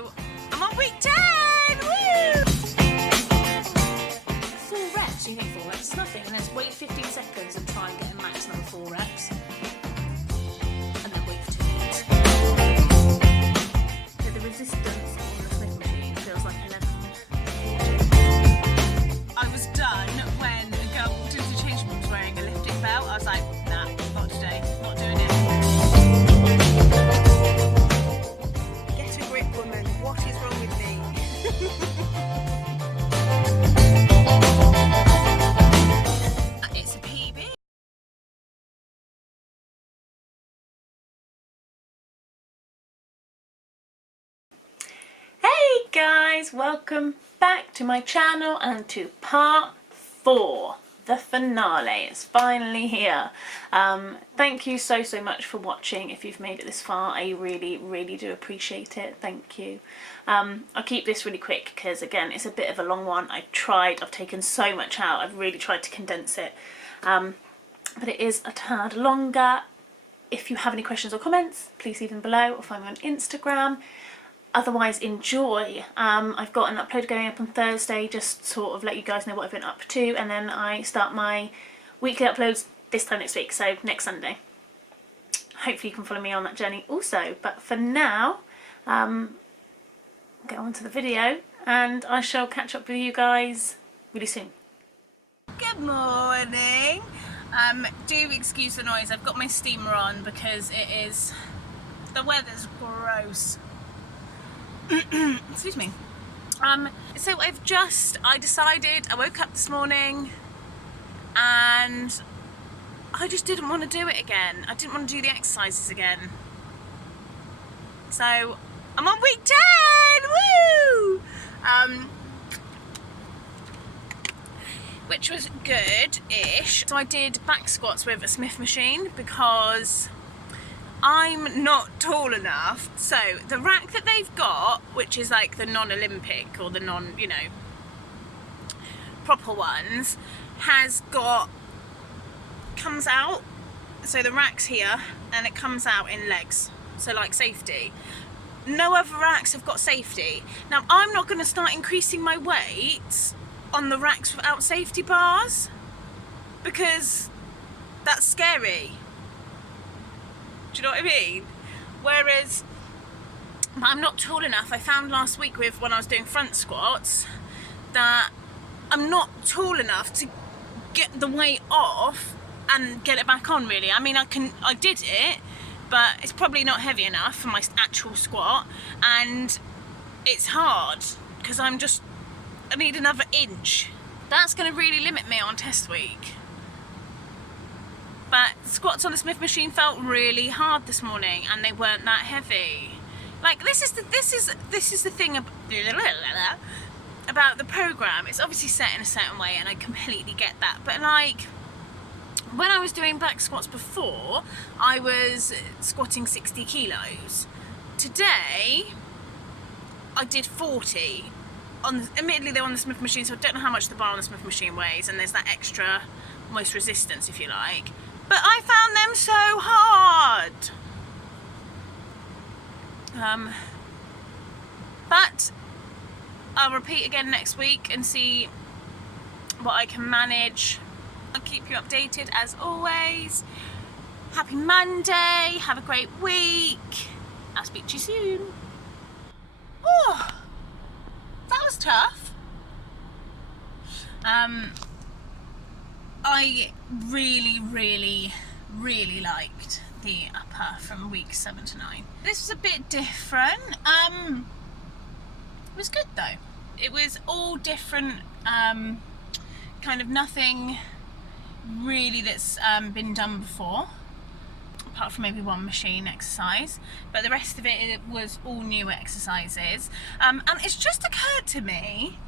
I'm on week 10! Woo! 4 reps, you think 4 reps is nothing, and then wait 15 seconds and try and get a max number 4 reps. And then wait for 2 minutes. So the resistance on the Smith machine feels like 11. I was done when a girl walked into the change room wearing a lifting belt. I was like, nah, not today, not doing it. Get a grip, woman. What is wrong with me? It's a PB. Hey guys, welcome back to my channel and to part 4. The finale is finally here. Thank you so much for watching. If you've made it this far, I really do appreciate it. Thank you. I'll keep this really quick because again it's a bit of a long one. I've taken so much out. I've really tried to condense it, but it is a tad longer. If you have any questions or comments, please leave them below or find me on Instagram. Otherwise, enjoy. I've got an upload going up on Thursday, just sort of let you guys know what I've been up to, and then I start my weekly uploads this time next week, so next Sunday. Hopefully you can follow me on that journey also, but for now, get on to the video, and I shall catch up with you guys really soon. Good morning. Do excuse the noise, I've got my steamer on because the weather's gross. Excuse me. So I woke up this morning and I just didn't want to do it again. I didn't want to do the exercises again. So I'm on week 10! Woo! Which was good-ish. So I did back squats with a Smith machine because I'm not tall enough. So the rack that they've got, which is like the non-Olympic or the non, proper ones, comes out. So the rack's here and it comes out in legs. So like safety. No other racks have got safety. Now I'm not going to start increasing my weight on the racks without safety bars because that's scary. Do you know what I mean? Whereas I'm not tall enough. I found last week when I was doing front squats that I'm not tall enough to get the weight off and get it back on really. I mean I did it, but it's probably not heavy enough for my actual squat, and it's hard because I need another inch. That's going to really limit me on test week. But squats on the Smith machine felt really hard this morning, and they weren't that heavy. Like this is the thing about the program. It's obviously set in a certain way, and I completely get that. But like when I was doing back squats before, I was squatting 60 kilos. Today, I did 40. Admittedly, they're on the Smith machine, so I don't know how much the bar on the Smith machine weighs, and there's that extra, almost resistance, if you like. But I found them so hard. But I'll repeat again next week and see what I can manage. I'll keep you updated as always. Happy Monday. Have a great week. I'll speak to you soon. Oh, that was tough. I really liked the upper from week 7 to 9. This was a bit different. It was good though. It was all different, kind of nothing really that's been done before, apart from maybe one machine exercise, but the rest of it was all new exercises. And it's just occurred to me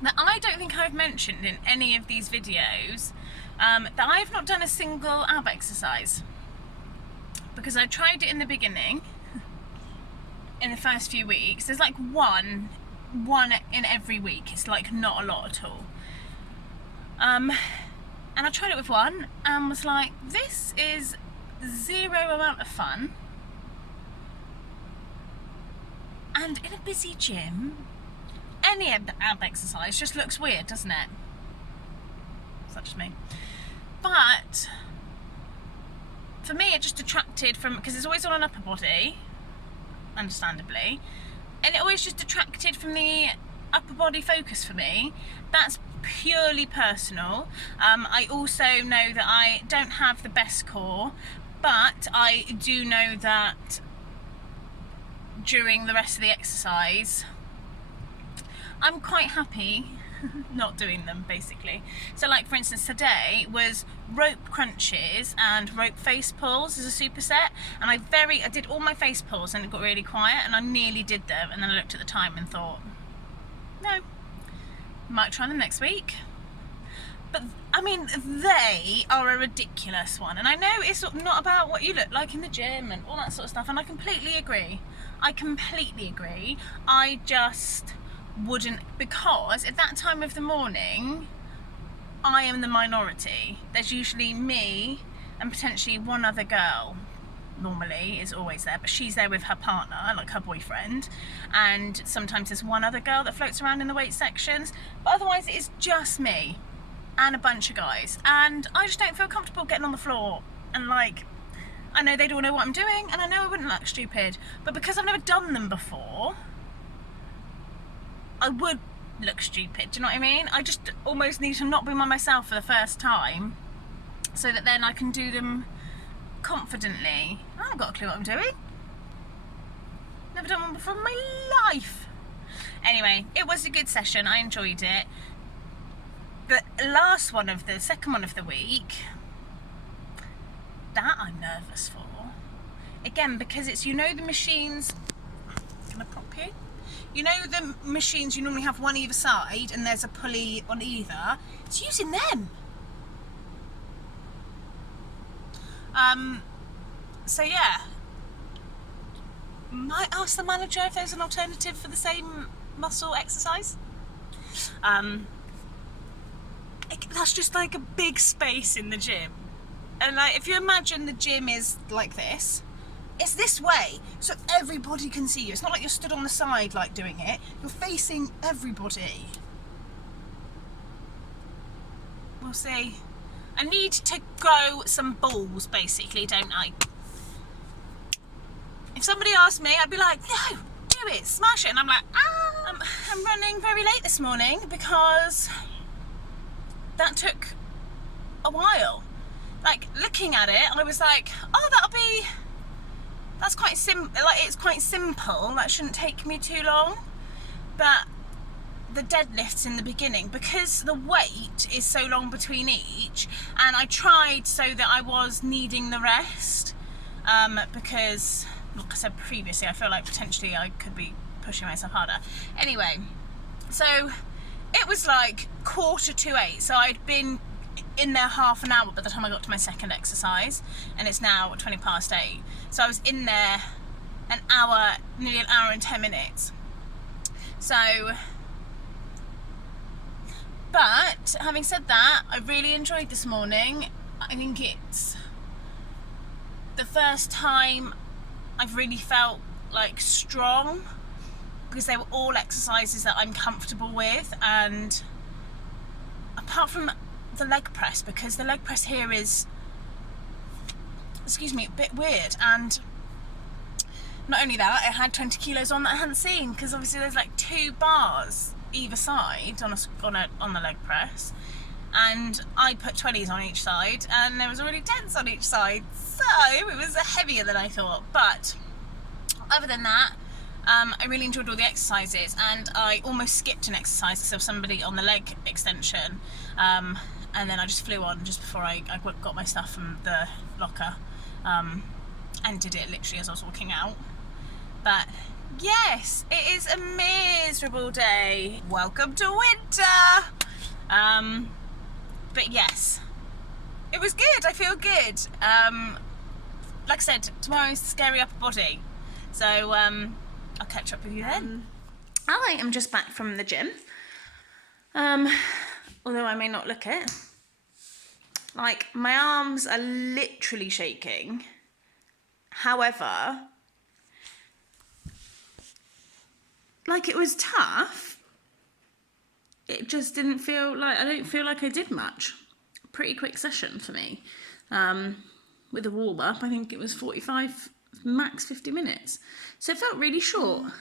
that I don't think I've mentioned in any of these videos that I've not done a single ab exercise, because I tried it in the beginning, in the first few weeks. There's like one in every week. It's like not a lot at all. And I tried it with one and was like, this is zero amount of fun, And in a busy gym, any ab exercise just looks weird, doesn't it? Such as me. But for me, it just detracted from, because it's always on an upper body, understandably, and it always just detracted from the upper body focus for me. That's purely personal. I also know that I don't have the best core, but I do know that during the rest of the exercise I'm quite happy not doing them, basically. So like for instance today was rope crunches and rope face pulls as a superset, and I did all my face pulls and it got really quiet and I nearly did them, and then I looked at the time and thought, no, might try them next week. But I mean, they are a ridiculous one, and I know it's not about what you look like in the gym and all that sort of stuff, and I completely agree. I just wouldn't, because at that time of the morning I am the minority. There's usually me and potentially one other girl, normally is always there, but she's there with her partner, like her boyfriend, and sometimes there's one other girl that floats around in the weight sections, but otherwise it is just me and a bunch of guys, and I just don't feel comfortable getting on the floor, and like, I know they'd all know what I'm doing and I know I wouldn't look stupid, but because I've never done them before I would look stupid, do you know what I mean? I just almost need to not be by myself for the first time so that then I can do them confidently. I haven't got a clue what I'm doing. Never done one before in my life. Anyway, it was a good session, I enjoyed it. The second one of the week, that I'm nervous for. Again, because it's, you know, the machines, can I prop you? You know the machines you normally have one either side and there's a pulley on either? It's using them. So yeah, might ask the manager if there's an alternative for the same muscle exercise. That's just like a big space in the gym, and like if you imagine the gym is like this, it's this way so everybody can see you. It's not like you're stood on the side like doing it, you're facing everybody. We'll see. I need to grow some balls, basically, don't I? If somebody asked me, I'd be like, no, do it, smash it, and I'm like, ah. I'm running very late this morning because that took a while. Like, looking at it, I was like, oh, that's quite it's quite simple, that shouldn't take me too long. But the deadlifts in the beginning, because the weight is so long between each, and I tried so that I was needing the rest, because, like I said previously, I feel like potentially I could be pushing myself harder. Anyway, so it was like 7:45, so I'd been in there half an hour by the time I got to my second exercise, and it's now 8:20. So I was in there an hour, nearly an hour and 10 minutes. So, but having said that, I really enjoyed this morning. I think it's the first time I've really felt like strong, because they were all exercises that I'm comfortable with, and apart from the leg press, because the leg press here is, excuse me, a bit weird, and not only that, it had 20 kilos on that I hadn't seen, because obviously there's like 2 bars either side on the leg press, and I put 20s on each side, and there was already 10s on each side, so it was heavier than I thought. But other than that, I really enjoyed all the exercises, and I almost skipped an exercise because there was somebody on the leg extension, and then I just flew on just before I got my stuff from the locker, and did it literally as I was walking out. But yes, it is a miserable day. Welcome to winter. But yes, it was good. I feel good. Like I said, tomorrow's scary upper body, so I'll catch up with you then. I am just back from the gym, although I may not look it. Like, my arms are literally shaking. However, like, it was tough. It just didn't feel like, I don't feel like I did much. Pretty quick session for me. With a warm up, I think it was 45, max 50 minutes. So it felt really short,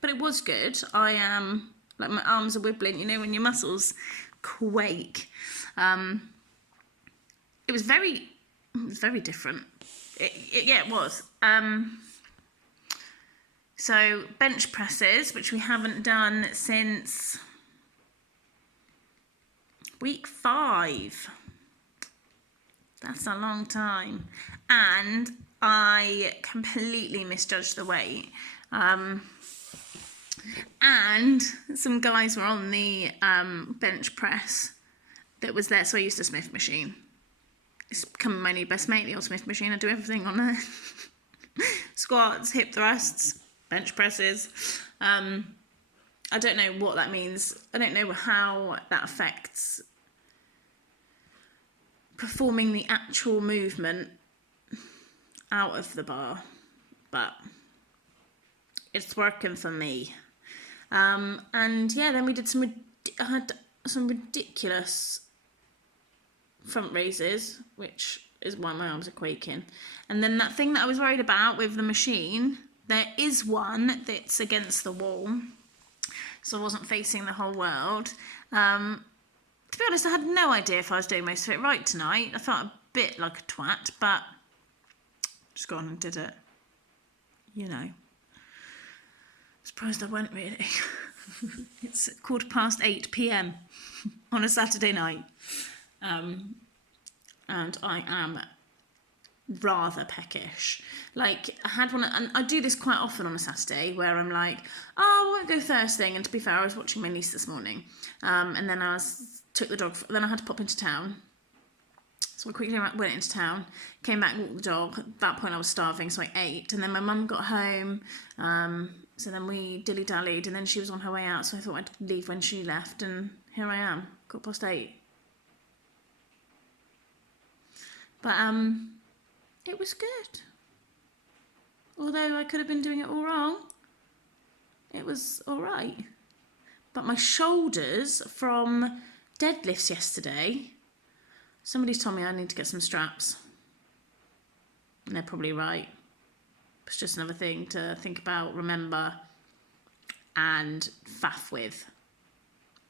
but it was good. I am, like, my arms are wibbling, you know, when your muscles quake. It was very different. Yeah, it was. So bench presses, which we haven't done since week 5. That's a long time. And I completely misjudged the weight. And some guys were on the bench press that was there, so I used a Smith machine. It's become my new best mate, the old Smith machine. I do everything on there. Squats, hip thrusts, bench presses. I don't know what that means. I don't know how that affects performing the actual movement out of the bar, but it's working for me. And yeah, then we did I had some ridiculous front raises, which is why my arms are quaking. And then that thing that I was worried about with the machine, there is one that's against the wall, so I wasn't facing the whole world. To be honest, I had no idea if I was doing most of it right tonight. I felt a bit like a twat, but just got on and did it. You know. Surprised I went, really. It's 8:15 p.m. on a Saturday night. And I am rather peckish. Like, I had one, and I do this quite often on a Saturday, where I'm like, oh, I won't go first thing. And to be fair, I was watching my niece this morning, and then took the dog, then I had to pop into town. So I quickly went into town, came back, walked the dog. At that point I was starving, so I ate. And then my mum got home, so then we dilly-dallied, and then she was on her way out, so I thought I'd leave when she left, and here I am, 8:15. But it was good. Although I could have been doing it all wrong, it was all right. But my shoulders from deadlifts yesterday, somebody's told me I need to get some straps. And they're probably right. It's just another thing to think about, remember, and faff with,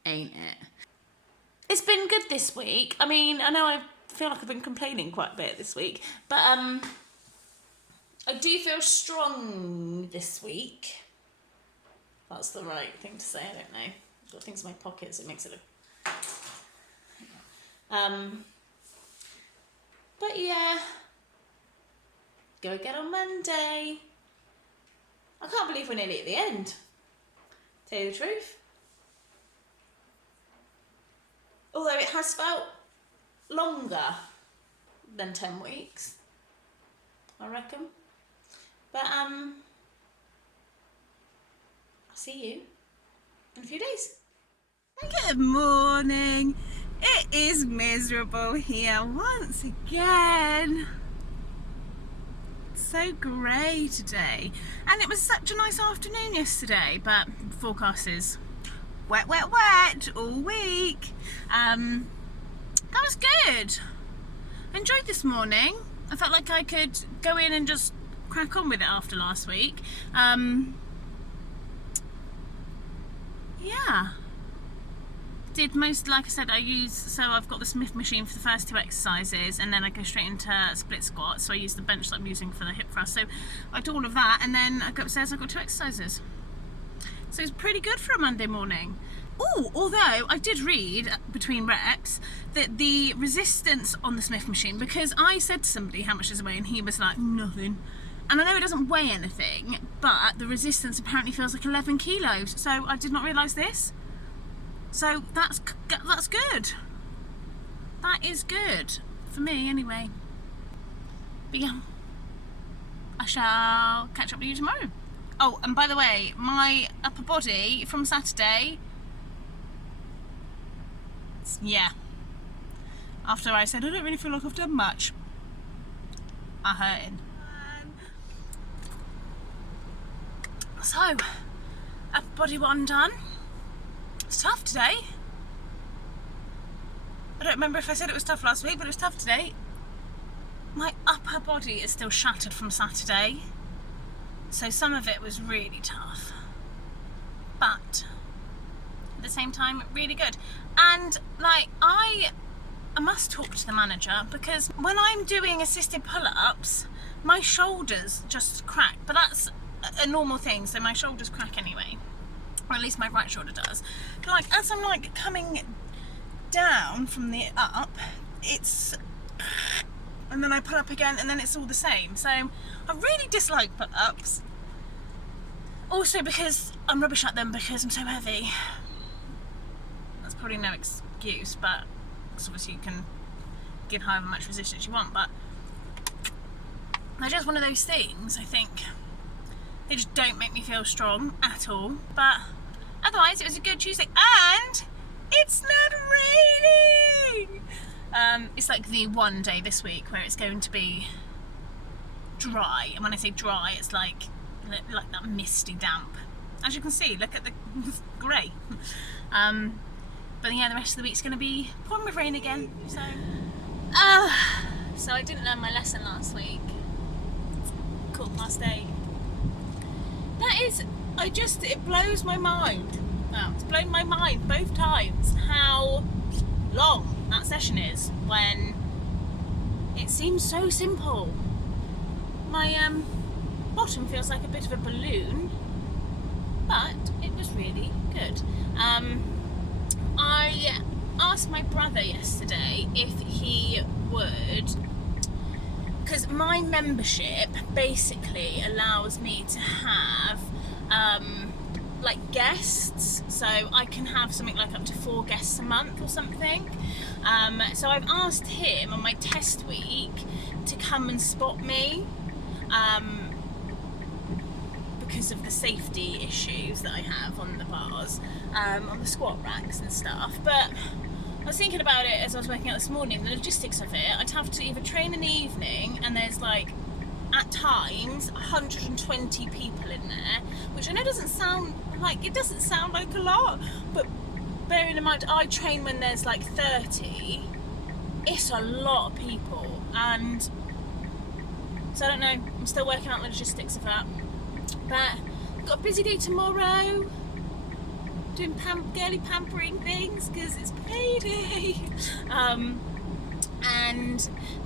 ain't it? It's been good this week. I mean, I know I feel like I've been complaining quite a bit this week, but I do feel strong this week. That's the right thing to say, I don't know. I've got things in my pockets, it makes it look... But yeah, go again on Monday. I can't believe we're nearly at the end. Tell you the truth. Although it has felt longer than 10 weeks, I reckon. But I'll see you in a few days. Good morning. It is miserable here once again. It's so grey today, and it was such a nice afternoon yesterday, but forecast is wet, wet, wet all week. That was good. I enjoyed this morning. I felt like I could go in and just crack on with it after last week. Yeah. Did most, like I said, so I've got the Smith machine for the first 2 exercises, and then I go straight into split squat, so I use the bench that I'm using for the hip thrust. So I do all of that, and then I go upstairs, I've got 2 exercises. So it's pretty good for a Monday morning. Oh, although I did read between reps that the resistance on the Smith machine, because I said to somebody how much does it weigh, and he was like, nothing. And I know it doesn't weigh anything, but the resistance apparently feels like 11 kilos. So I did not realise this. So that's good. That is good for me anyway. But yeah, I shall catch up with you tomorrow. Oh, and by the way, my upper body from Saturday, yeah, after I said I don't really feel like I've done much, I'm hurting. So upper body one done. It's tough today. I don't remember if I said it was tough last week, but it was tough today. My upper body is still shattered from Saturday, so some of it was really tough. But at the same time, really good. And like, I must talk to the manager, because when I'm doing assisted pull-ups, my shoulders just crack. But that's a normal thing, so my shoulders crack anyway, or at least my right shoulder does. But like, as I'm like coming down from the up, it's, and then I pull up again, and then it's all the same. So I really dislike pull-ups. Also because I'm rubbish at them because I'm so heavy. That's probably no excuse, but because obviously you can give however much resistance you want, but they're just one of those things, I think. They just don't make me feel strong at all. But otherwise, it was a good Tuesday, and it's not raining! It's like the one day this week where it's going to be dry, and when I say dry, it's like that misty damp. As you can see, look at the grey. But yeah, the rest of the week's going to be pouring with rain again. So I didn't learn my lesson last week. It's 8:15. That is, it blows my mind. Well, it's blown my mind both times how long that session is when it seems so simple. My bottom feels like a bit of a balloon, but it was really good. I asked my brother yesterday if he would, because my membership basically allows me to have like guests, so I can have something like up to 4 guests a month or something. So I've asked him on my test week to come and spot me, because of the safety issues that I have on the bars, on the squat racks and stuff. But I was thinking about it as I was working out this morning, the logistics of it. I'd have to either train in the evening, and there's like, at times, 120 people in there, which I know doesn't sound like a lot, but bearing in mind I train when there's like 30, it's a lot of people, and so I don't know, I'm still working out the logistics of that. But I've got a busy day tomorrow, doing girly pampering things because it's payday.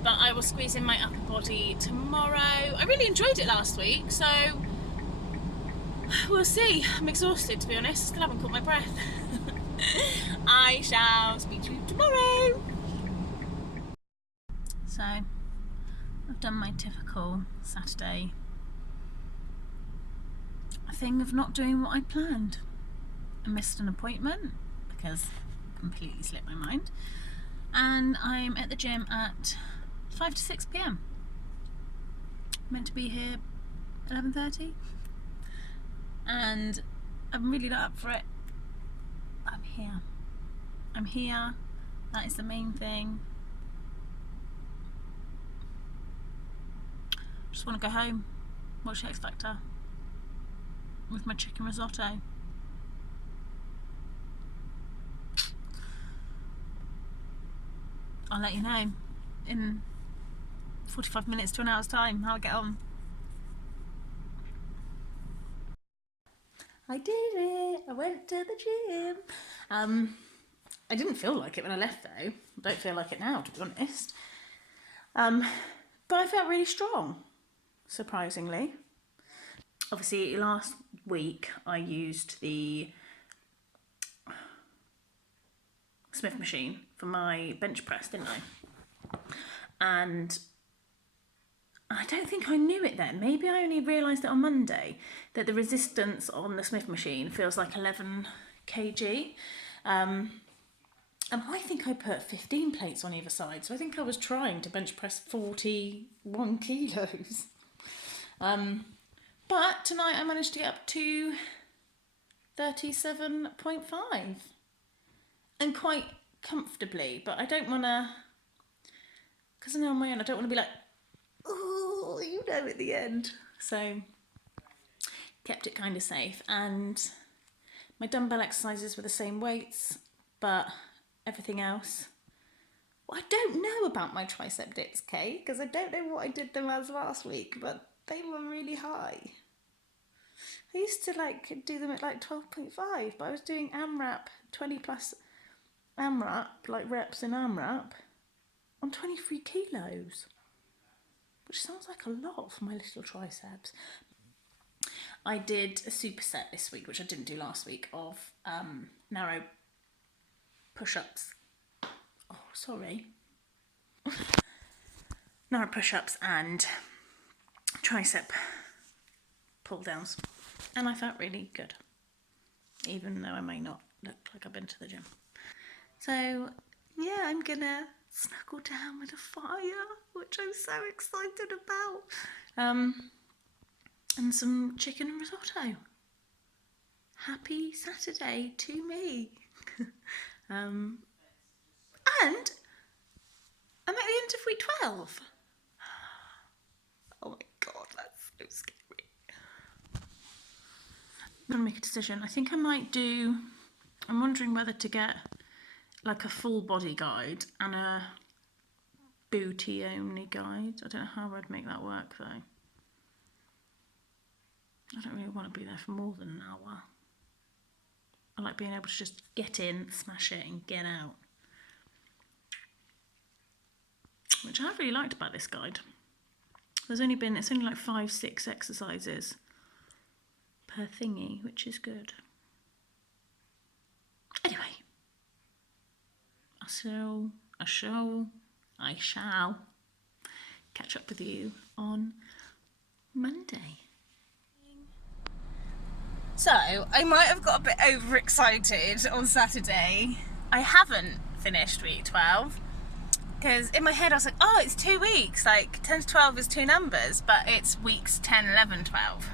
But I will squeeze in my upper body tomorrow. I really enjoyed it last week, so we'll see. I'm exhausted, to be honest. Still haven't caught my breath. I shall speak to you tomorrow. So I've done my typical Saturday thing of not doing what I planned. I missed an appointment because I completely slipped my mind, and I'm at the gym at 5 to 6 p.m. Meant to be here 11:30, and I'm really not up for it. I'm here. That is the main thing. Just want to go home, watch the X Factor with my chicken risotto. I'll let you know in 45 minutes to an hour's time how I get on. I did it! I went to the gym. I didn't feel like it when I left though. I don't feel like it now, to be honest. But I felt really strong, surprisingly. Obviously last week I used the Smith machine for my bench press, didn't I? And I don't think I knew it then. Maybe I only realised it on Monday, that the resistance on the Smith machine feels like 11 kg. And I think I put 15 plates on either side, so I think I was trying to bench press 41 kilos. But tonight I managed to get up to 37.5, and quite comfortably, but I don't want to, because I know on my own, I don't want to be like, oh, you know, at the end. So kept it kind of safe, and My dumbbell exercises were the same weights, but everything else. Well, I don't know about my tricep dips, Kay, because I don't know what I did them as last week, but they were really high. I used to do them at 12.5, but I was doing AMRAP, 20 plus AMRAP, reps in AMRAP, on 23 kilos, which sounds like a lot for my little triceps. I did a superset this week, which I didn't do last week, of narrow push-ups. Oh, sorry. Narrow push-ups and tricep pull-downs. And I felt really good, even though I may not look like I've been to the gym. So, yeah, I'm gonna snuggle down with a fire, which I'm so excited about. And some chicken and risotto. Happy Saturday to me. And I'm at the end of week 12. Oh my god, that's so scary. I'm gonna make a decision. I think I might do, I'm wondering whether to get a full body guide and a booty only guide. I don't know how I'd make that work though. I don't really want to be there for more than an hour. I like being able to just get in, smash it and get out. Which I have really liked about this guide. It's only 5-6 exercises per thingy, which is good. Anyway, I shall catch up with you on Monday. So, I might have got a bit overexcited on Saturday. I haven't finished week 12. Because in my head I was like, oh, it's 2 weeks. 10 to 12 is 2 numbers, but it's weeks 10, 11, 12.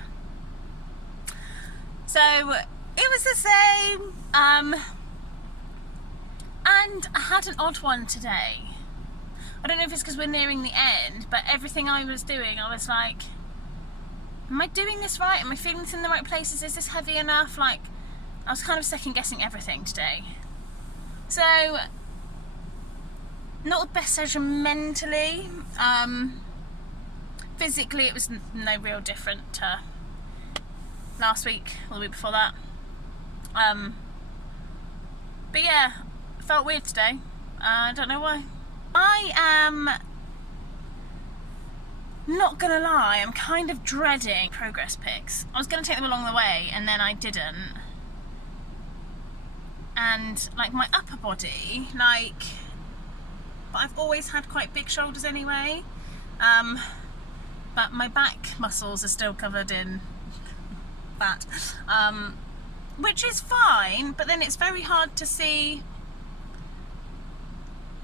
So it was the same. And I had an odd one today. I don't know if it's because we're nearing the end, but everything I was doing, I was like, am I doing this right? Am I feeling this in the right places? Is this heavy enough? I was kind of second guessing everything today. So, not the best session mentally. Physically, it was no real different to last week or the week before that. But yeah, felt weird today. I don't know why. I am not gonna lie, I'm kind of dreading progress pics. I was gonna take them along the way and then I didn't. And my upper body, but I've always had quite big shoulders anyway. But my back muscles are still covered in fat, which is fine, but then it's very hard to see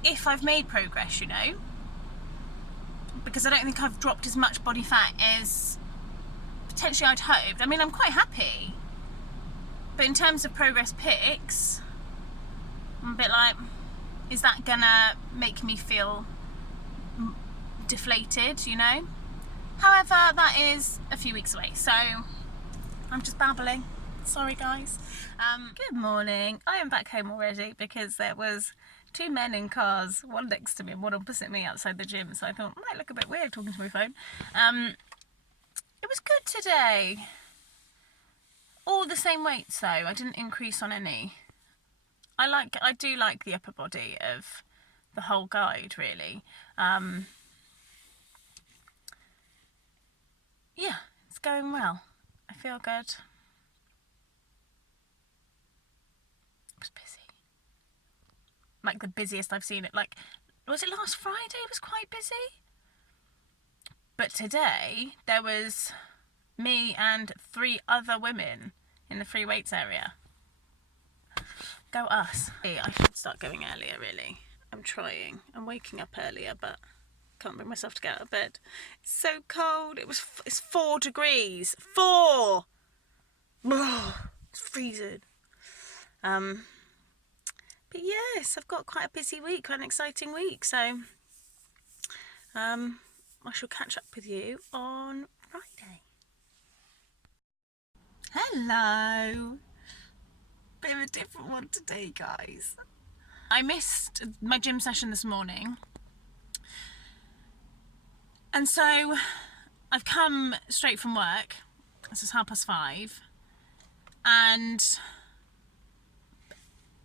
if I've made progress, because I don't think I've dropped as much body fat as potentially I'd hoped. I mean, I'm quite happy, but in terms of progress pics, I'm a bit like, is that gonna make me feel deflated, However, that is a few weeks away, so I'm just babbling. Sorry, guys. Good morning. I am back home already because there was 2 men in cars, one next to me and one opposite me outside the gym, so I thought, might look a bit weird talking to my phone. It was good today. All the same weights though, I didn't increase on any. I do like the upper body of the whole guide, really. Yeah, it's going well. I feel good. It was busy. The busiest I've seen it. Was it last Friday? It was quite busy. But today, there was me and 3 other women in the free weights area. Go us. Hey, I should start going earlier, really. I'm trying. I'm waking up earlier, but can't bring myself to get out of bed. It's so cold. It's 4 degrees. 4! Ugh, it's freezing. But yes, I've got quite a busy week, quite an exciting week, so I shall catch up with you on Friday. Hello. different one today, guys. I missed my gym session this morning. And so I've come straight from work. This is 5:30. And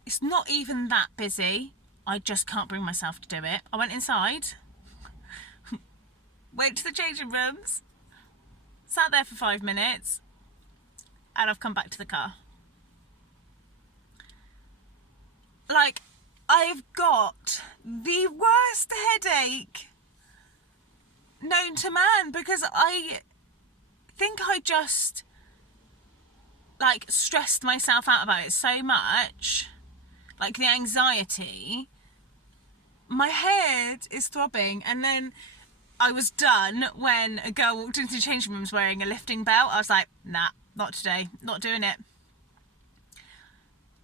it's not even that busy. I just can't bring myself to do it. I went inside, went to the changing rooms, sat there for 5 minutes, and I've come back to the car. Like, I've got the worst headache known to man, because I think I just like stressed myself out about it so much, like the anxiety. My head is throbbing, and then I was done when a girl walked into the changing rooms wearing a lifting belt. I was like, nah, not today, not doing it.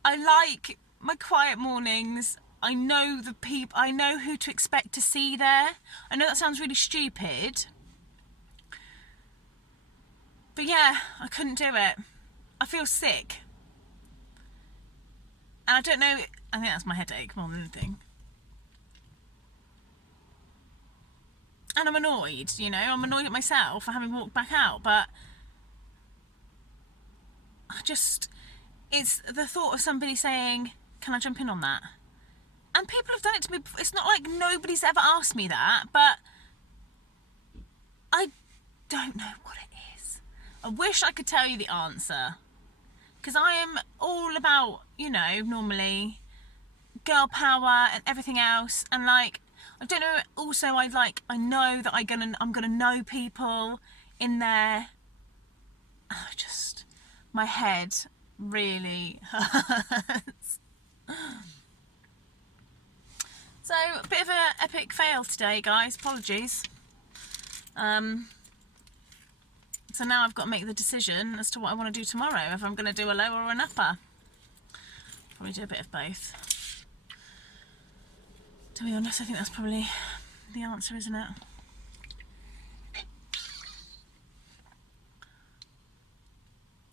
I like my quiet mornings. I know the people, I know who to expect to see there. I know that sounds really stupid, but yeah, I couldn't do it. I feel sick. And I don't know, I think that's my headache more than anything. And I'm annoyed, you know, I'm annoyed at myself for having walked back out, but it's the thought of somebody saying, can I jump in on that? And people have done it to me. It's not like nobody's ever asked me that, but I don't know what it is. I wish I could tell you the answer, because I am all about, you know, normally girl power and everything else, and like, I don't know, also I know that I'm gonna know people in there. My head really hurts. So, a bit of an epic fail today, guys, apologies. So now I've got to make the decision as to what I want to do tomorrow, if I'm going to do a lower or an upper. Probably do a bit of both. To be honest, I think that's probably the answer, isn't it?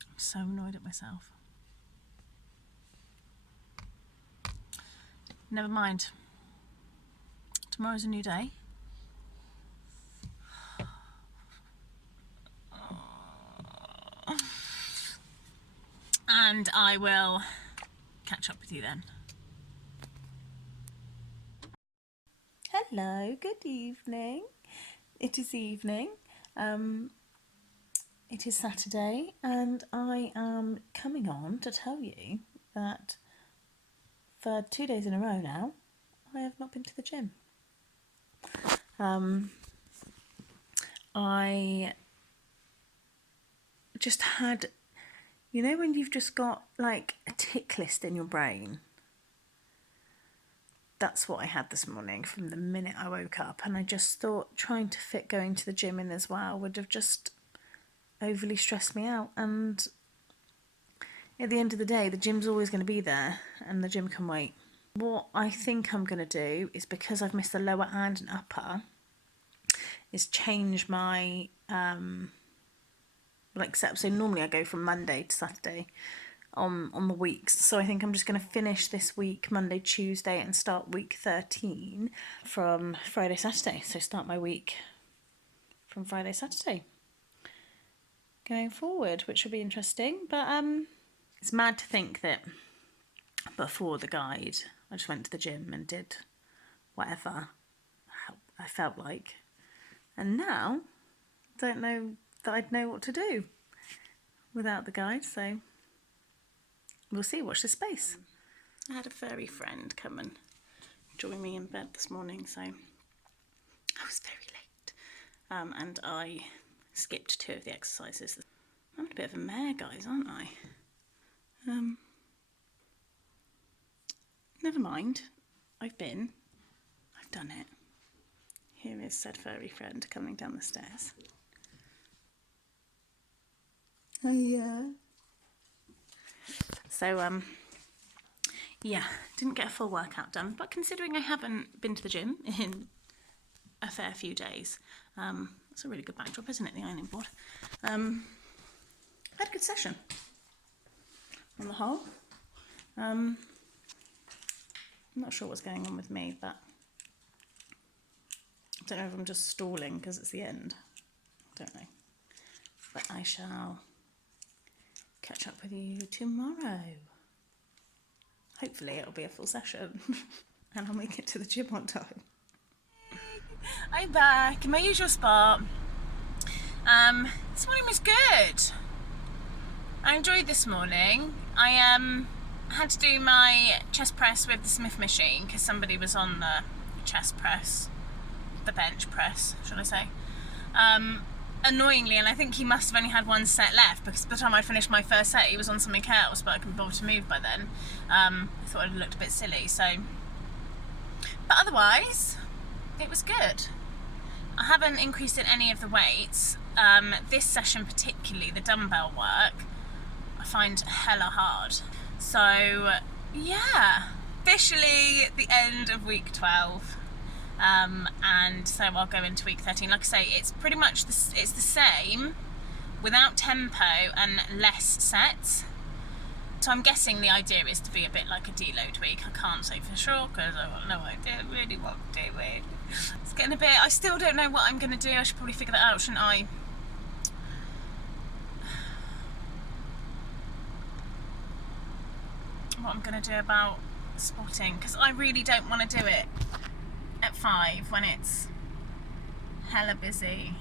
I'm so annoyed at myself. Never mind. Tomorrow's a new day. And I will catch up with you then. Hello, good evening. It is evening. It is Saturday, and I am coming on to tell you that for 2 days in a row now, I have not been to the gym. I just had, you know, when you've just got like a tick list in your brain? That's what I had this morning from the minute I woke up, and I just thought trying to fit going to the gym in as well would have just overly stressed me out. And at the end of the day, the gym's always going to be there, and the gym can wait. What I think I'm going to do is, because I've missed the lower and an upper, is change my so normally I go from Monday to Saturday on the weeks. So I think I'm just going to finish this week Monday, Tuesday, and start week 13 from Friday, Saturday. So start my week from Friday, Saturday going forward, which will be interesting. But it's mad to think that before the guide, I just went to the gym and did whatever I felt like. And now, I don't know that I'd know what to do without the guide, so we'll see. Watch this space. I had a furry friend come and join me in bed this morning, so I was very late. And I skipped 2 of the exercises. I'm a bit of a mare, guys, aren't I? Never mind. I've done it. Here is said furry friend coming down the stairs. Oh yeah. So yeah, didn't get a full workout done, but considering I haven't been to the gym in a fair few days, it's a really good backdrop, isn't it, the ironing board? I had a good session on the whole. I'm not sure what's going on with me, but I don't know if I'm just stalling because it's the end. I don't know. But I shall catch up with you tomorrow. Hopefully it'll be a full session and I'll make it to the gym on time. I'm back in my usual spot. This morning was good. I enjoyed this morning. I had to do my chest press with the Smith machine because somebody was on the chest press, the bench press, should I say. Annoyingly, and I think he must have only had one set left because by the time I finished my first set he was on something else, but I couldn't bother to move by then. I thought it looked a bit silly, so. But otherwise, it was good. I haven't increased in any of the weights. This session particularly, the dumbbell work, I find hella hard. So yeah, officially the end of week 12, and so I'll go into week 13. Like I say, it's pretty much it's the same without tempo and less sets. So I'm guessing the idea is to be a bit like a deload week. I can't say for sure because I don't know what I really want to do it. It's getting a bit, I still don't know what I'm going to do. I should probably figure that out, shouldn't I? What I'm going to do about spotting, because I really don't want to do it at 5 when it's hella busy.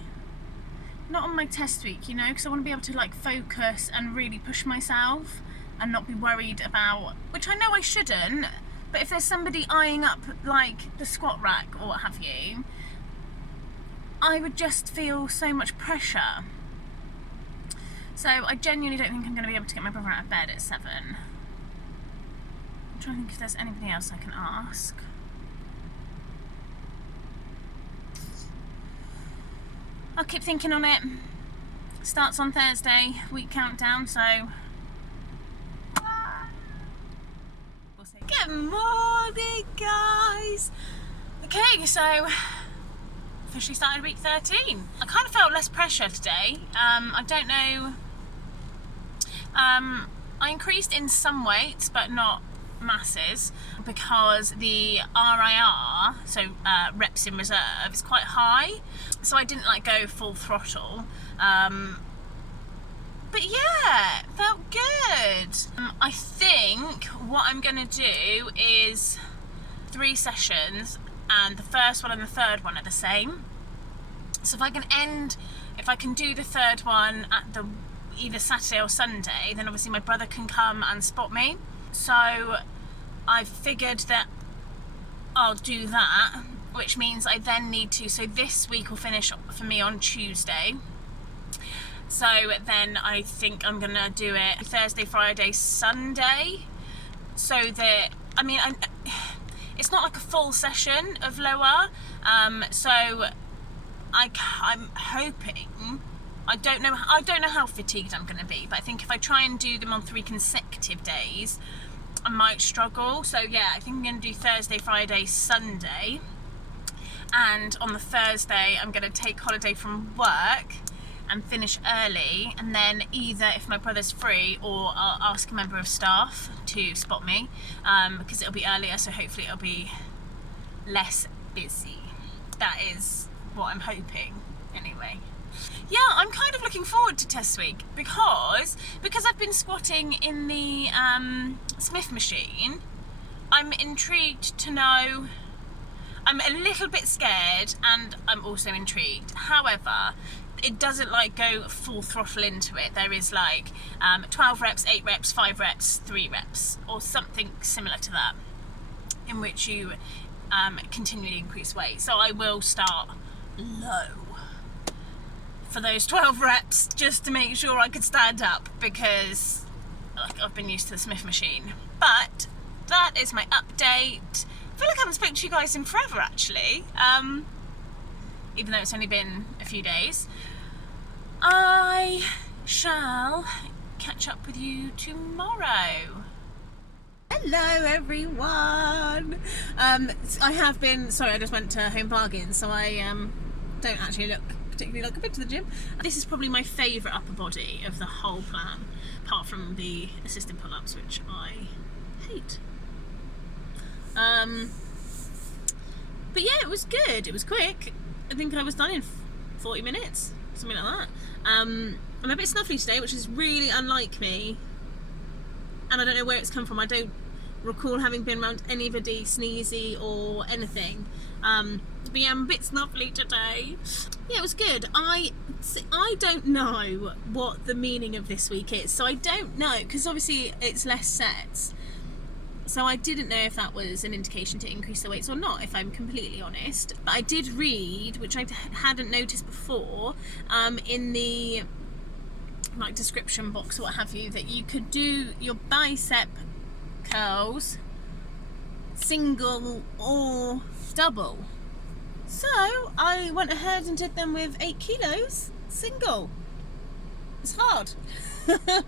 Not on my test week, you know, because I want to be able to like focus and really push myself and not be worried about, which I know I shouldn't, but if there's somebody eyeing up like the squat rack or what have you, I would just feel so much pressure. So I genuinely don't think I'm going to be able to get my brother out of bed at 7. I'm trying to think if there's anybody else I can ask. I'll keep thinking on it. Starts on Thursday, week countdown, so we'll see. Good morning, guys. Okay, so officially started week 13. I kind of felt less pressure today. I don't know. I increased in some weights, but not masses, because the RIR, so reps in reserve, is quite high, so I didn't like go full throttle, but yeah, felt good. I think what I'm gonna do is 3 sessions, and the first one and the third one are the same. So if I can do the third one at the either Saturday or Sunday, then obviously my brother can come and spot me. So I've figured that I'll do that, which means I then need to, so this week will finish for me on Tuesday. So then I think I'm gonna do it Thursday, Friday, Sunday, so that, I mean, it's not like a full session of lower, so I'm hoping, I don't know how fatigued I'm going to be, but I think if I try and do them on 3 consecutive days, I might struggle. So yeah, I think I'm going to do Thursday, Friday, Sunday, and on the Thursday I'm going to take holiday from work and finish early, and then either if my brother's free or I'll ask a member of staff to spot me, because it'll be earlier, so hopefully it'll be less busy. That is what I'm hoping anyway. Yeah, I'm kind of looking forward to test week because I've been squatting in the Smith machine. I'm intrigued to know. I'm a little bit scared and I'm also intrigued. However, it doesn't like go full throttle into it. There is like 12 reps, 8 reps, 5 reps, 3 reps, or something similar to that, in which you continually increase weight. So I will start low for those 12 reps just to make sure I could stand up, because I've been used to the Smith machine. But that is my update. I feel like I haven't spoken to you guys in forever actually, even though it's only been a few days. I shall catch up with you tomorrow. Hello everyone. I have been, sorry, I just went to Home Bargains, so I don't actually look particularly like I've been to the gym. This is probably my favourite upper body of the whole plan, apart from the assisted pull-ups, which I 8. But yeah, it was good. It was quick. I think I was done in 40 minutes, something like that. I'm a bit snuffly today, which is really unlike me, and I don't know where it's come from. I don't recall having been around anybody sneezy or anything. But yeah, I'm a bit snuffly today. Yeah, it was good. I don't know what the meaning of this week is, so I don't know, because obviously it's less sets. So I didn't know if that was an indication to increase the weights or not, if I'm completely honest. But I did read, which I hadn't noticed before, in the like description box or what have you, that you could do your bicep curls single or double. So I went ahead and did them with 8 kilos single. It's hard. But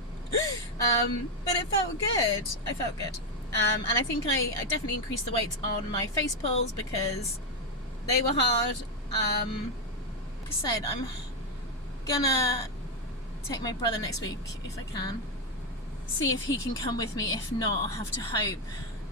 it felt good. I felt good. And I think I definitely increased the weights on my face pulls because they were hard. Like I said, I'm gonna take my brother next week if I can. See if he can come with me. If not, I'll have to hope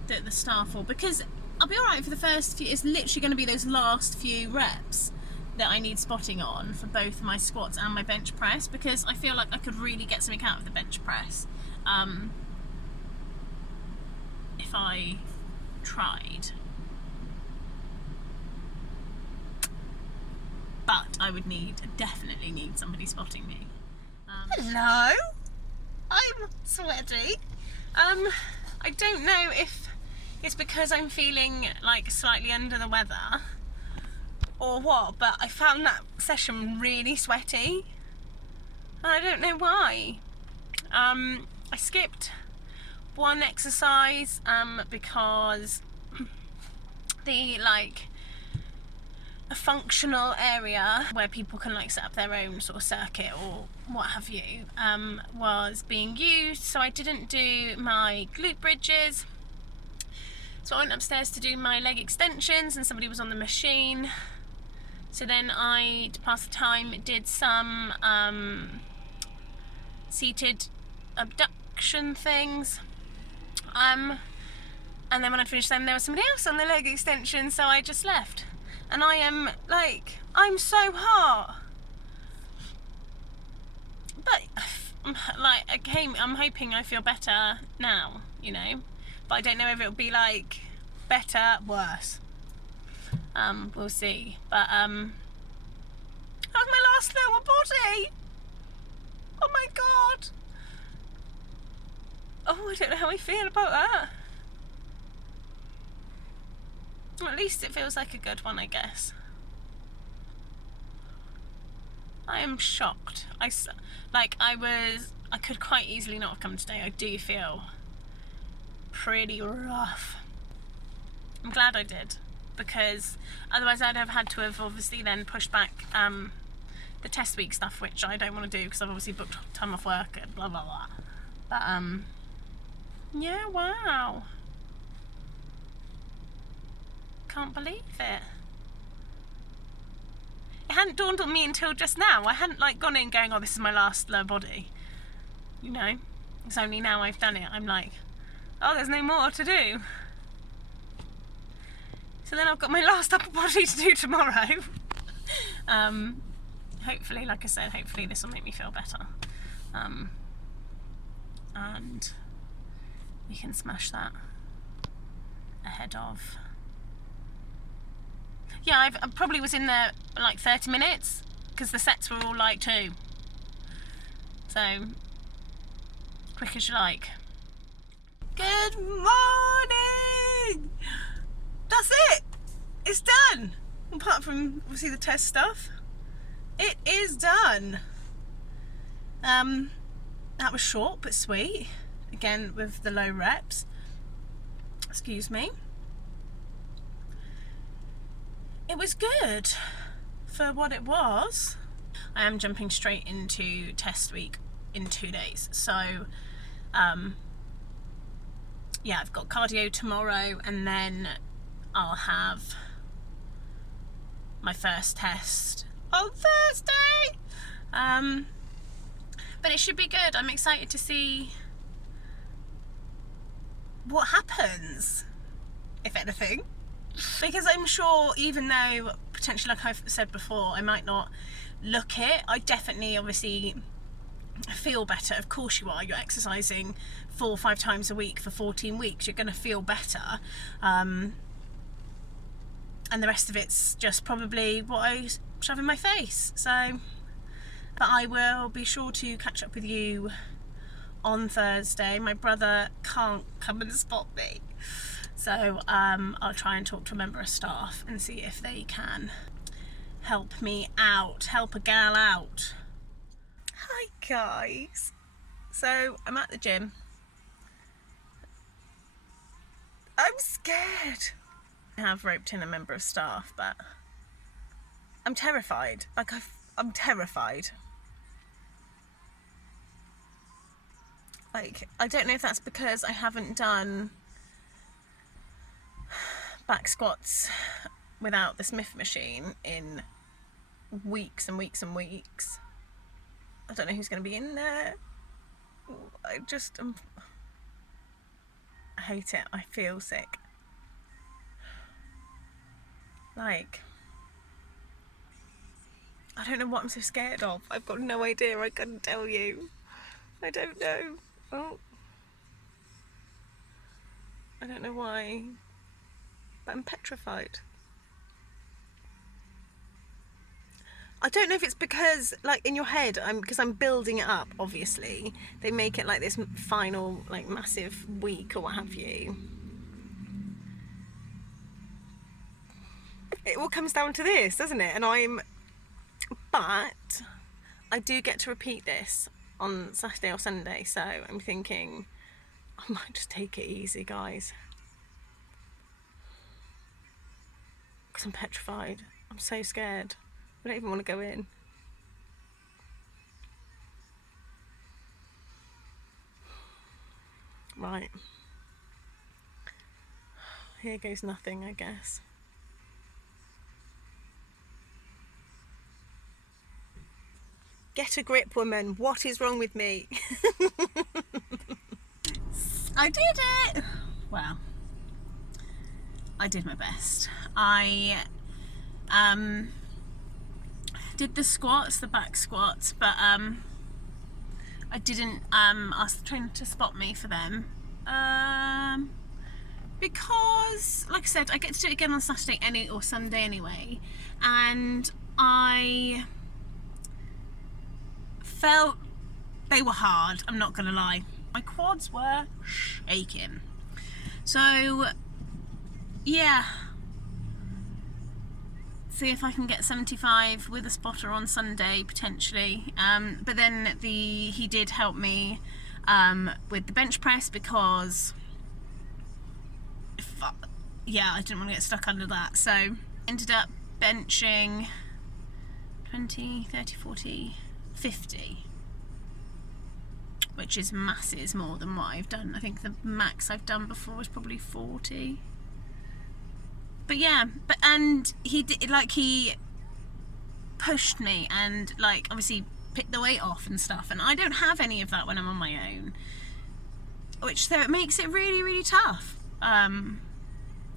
that the staff will, because I'll be alright for the first few. It's literally going to be those last few reps that I need spotting on for both my squats and my bench press, because I feel like I could really get something out of the bench press. If I tried, but I would definitely need somebody spotting me. Hello, I'm sweaty. I don't know if it's because I'm feeling like slightly under the weather or what, but I found that session really sweaty and I don't know why. I skipped one exercise because the a functional area where people can like set up their own sort of circuit or what have you was being used, so I didn't do my glute bridges. So I went upstairs to do my leg extensions and somebody was on the machine, so then I, to pass the time, did some seated abduction things. And then when I finished them, there was somebody else on the leg extension, so I just left. And I am like, I'm so hot. But like, I'm hoping I feel better now, you know. But I don't know if it'll be like better, worse. We'll see. But that was my last lower body. Oh my god. Oh, I don't know how I feel about that. At least it feels like a good one, I guess. I am shocked. I could quite easily not have come today. I do feel pretty rough. I'm glad I did, because otherwise I'd have had to have obviously then pushed back the test week stuff, which I don't want to do because I've obviously booked time off work and blah blah blah. But yeah, wow. Can't believe it. It hadn't dawned on me until just now. I hadn't like gone in going, oh, this is my last lower body. You know, it's only now I've done it. I'm like, oh, there's no more to do. So then I've got my last upper body to do tomorrow. Hopefully, like I said, hopefully this will make me feel better. And we can smash that ahead of... Yeah, I probably was in there like 30 minutes because the sets were all like 2. So, quick as you like. Good morning! That's it! It's done! Apart from obviously the test stuff. It is done. That was short but sweet. Again with the low reps. Excuse me. It was good for what it was. I am jumping straight into test week in 2 days. So, yeah, I've got cardio tomorrow and then I'll have my first test on Thursday. But it should be good. I'm excited to see what happens, if anything. Because I'm sure, even though potentially, like I've said before, I might not look it, I definitely obviously feel better. Of course you are. You're exercising 4 or 5 times a week for 14 weeks. You're going to feel better. And the rest of it's just probably what I shove in my face. So, but I will be sure to catch up with you on Thursday. My brother can't come and spot me. So I'll try and talk to a member of staff and see if they can help me out, help a gal out. Hi guys. So I'm at the gym. I'm scared. I have roped in a member of staff, but I'm terrified. Like I'm terrified. Like, I don't know if that's because I haven't done back squats without the Smith machine in weeks and weeks and weeks. I don't know who's going to be in there. I hate it. I feel sick. Like, I don't know what I'm so scared of. I've got no idea. I couldn't tell you. I don't know. Oh, I don't know why, but I'm petrified. I don't know if it's because, like, in your head, because I'm building it up, obviously. They make it like this final, like, massive week or what have you. It all comes down to this, doesn't it? But I do get to repeat this on Saturday or Sunday, so I'm thinking I might just take it easy, guys. Because I'm petrified. I'm so scared. I don't even want to go in. Right. Here goes nothing, I guess. Get a grip, woman. What is wrong with me? I did it! Well, I did my best. I did the squats, the back squats, but I didn't ask the trainer to spot me for them. Because, like I said, I get to do it again on Saturday or Sunday anyway, and I felt they were hard, I'm not gonna lie. My quads were shaking. So yeah, see if I can get 75 with a spotter on Sunday potentially. But then he did help me with the bench press, because I didn't want to get stuck under that. So ended up benching 20, 30, 40, 50, which is masses more than what I've done. I think the max I've done before was probably 40. But yeah, and he did, like, he pushed me and, like, obviously picked the weight off and stuff, and I don't have any of that when I'm on my own, so it makes it really, really tough. And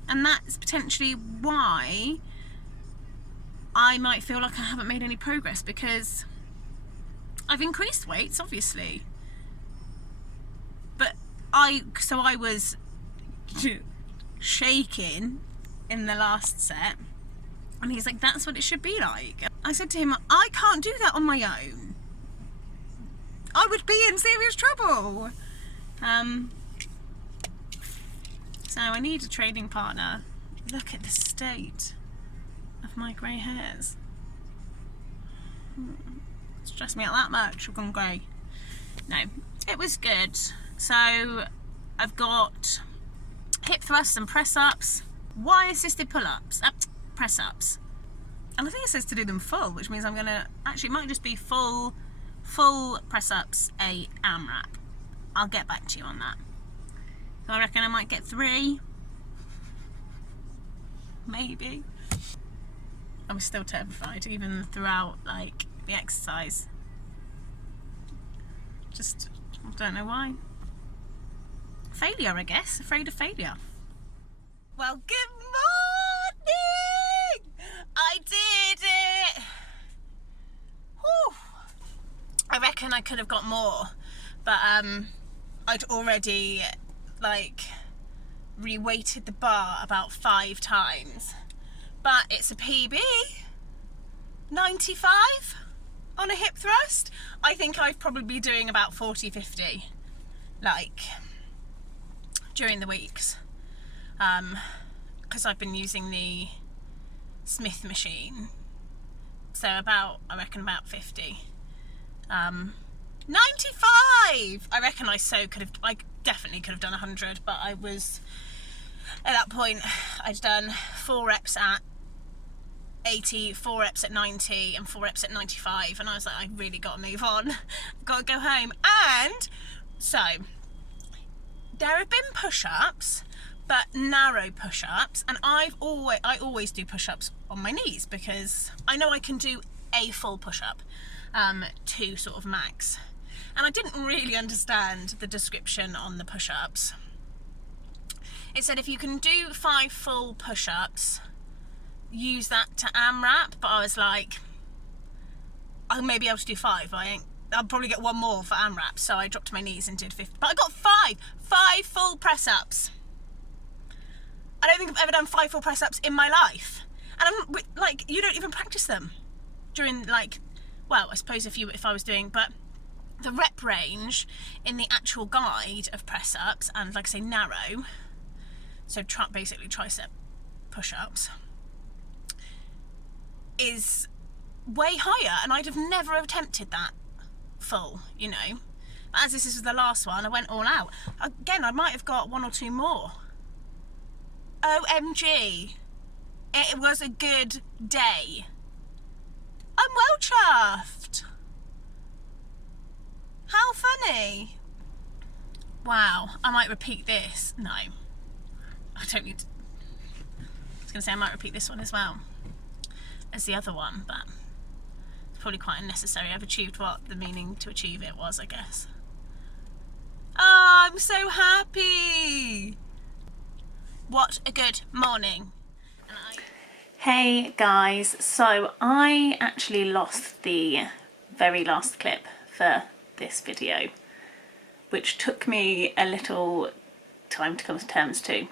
that's potentially why I might feel like I haven't made any progress, because I've increased weights, obviously, but I was shaking in the last set, and he's like, that's what it should be like. I said to him, I can't do that on my own. I would be in serious trouble. So I need a training partner. Look at the state of my grey hairs. Stress me out that much, I've gone grey. No, it was good. So I've got hip thrusts and press ups, Y assisted pull ups, press ups, and I think it says to do them full, which means I'm gonna, actually it might just be full press ups, a AMRAP. I'll get back to you on that. So I reckon I might get 3, maybe. I was still terrified even throughout, like, the exercise. Just, I don't know why. failure, I guess. Afraid of failure. Well, good morning! I did it! Whew. I reckon I could have got more, but I'd already re-weighted the bar about 5 times. But it's a PB, 95 on a hip thrust. I think I've probably been doing about 40, 50, during the weeks. Because I've been using the Smith machine. So I reckon about 50. 95! I reckon I definitely could have done 100, but I was, at that point, I'd done 4 reps at 80, 4 reps at 90, and 4 reps at 95, and I was like, I really got to move on. Got to go home. And so, there have been push-ups, but narrow push-ups, and I always do push-ups on my knees because I know I can do a full push-up to sort of max. And I didn't really understand the description on the push-ups. It said if you can do 5 full push-ups, use that to AMRAP, but I was like, I may be able to do 5, but I'll probably get 1 more for AMRAP, so I dropped to my knees and did 50. But I got 5 full press-ups. I don't think I've ever done 5 full press-ups in my life. And I'm like, you don't even practice them during well, I suppose if I was doing, but the rep range in the actual guide of press-ups, and like I say, narrow, so basically tricep push-ups, is way higher, and I'd have never attempted that full, you know. But as this is the last one, I went all out. Again, I might have got 1 or 2 more. OMG. It was a good day. I'm well chuffed. How funny. Wow, I might repeat this. No, I don't need to. I was going to say I might repeat this one as well as the other one, but it's probably quite unnecessary. I've achieved what the meaning to achieve it was, I guess. Oh, I'm so happy. What a good morning. Hey guys, so I actually lost the very last clip for this video, which took me a little time to come to terms to.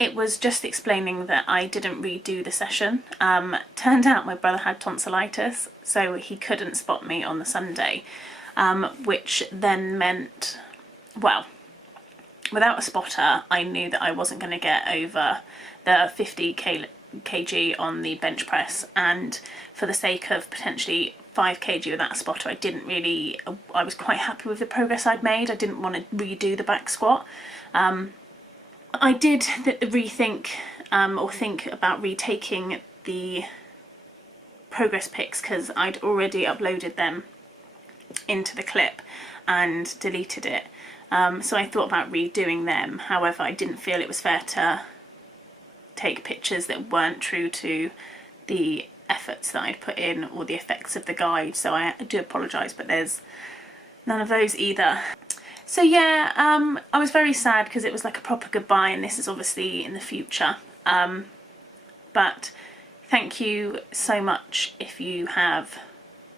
It was just explaining that I didn't redo the session. Turned out my brother had tonsillitis, so he couldn't spot me on the Sunday, which then meant, well, without a spotter, I knew that I wasn't going to get over the 50 kg on the bench press, and for the sake of potentially 5 kg without a spotter, I was quite happy with the progress I'd made. I didn't want to redo the back squat. I did rethink or think about retaking the progress pics because I'd already uploaded them into the clip and deleted it. So I thought about redoing them. However, I didn't feel it was fair to take pictures that weren't true to the efforts that I'd put in or the effects of the guide, so I do apologise, but there's none of those either. So yeah, I was very sad because it was like a proper goodbye, and this is obviously in the future. But thank you so much if you have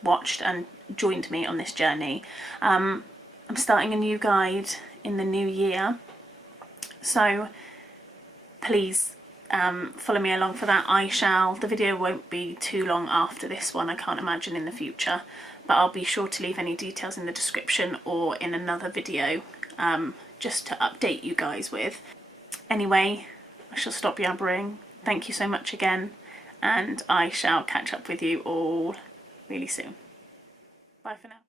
watched and joined me on this journey. I'm starting a new guide in the new year, so please follow me along for that. The video won't be too long after this one, I can't imagine, in the future, but I'll be sure to leave any details in the description or in another video just to update you guys with. Anyway, I shall stop yabbering. Thank you so much again, and I shall catch up with you all really soon. Bye for now.